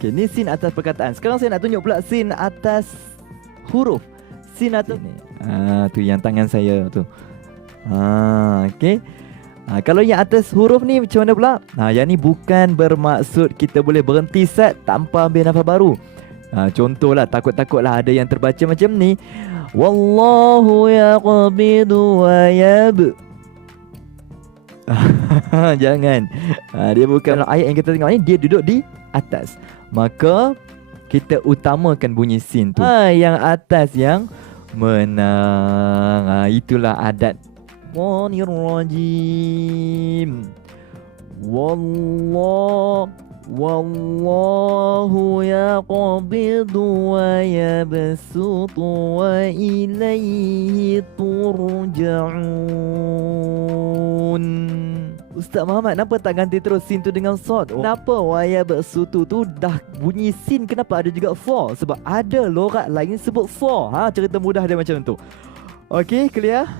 Okey, ni sin atas perkataan. Sekarang saya nak tunjuk pula sin atas huruf. Sin atas ni. Tu yang tangan saya tu. Okey. Kalau yang atas huruf ni macam mana pula? Yang ni bukan bermaksud kita boleh berhenti set tanpa ambil nafas baru. Contohlah, takut-takutlah ada yang terbaca macam ni. Wallahu yaqbidu wa yab. Jangan. Dia bukan ayat yang kita tengok ni, dia duduk di atas. Maka kita utamakan bunyi sin tu. Yang atas yang menang. Itulah adat. Rajim. Wallahu yaqbidu wa yabsutu wa ilayhi turja'un. Ustaz Muhammad, kenapa tak ganti terus sin tu dengan sod? Kenapa wa yabsutu tu dah bunyi sin, kenapa ada juga fa? Sebab ada lorat lain sebut fa. Cerita mudah dia macam tu. Okey, clear?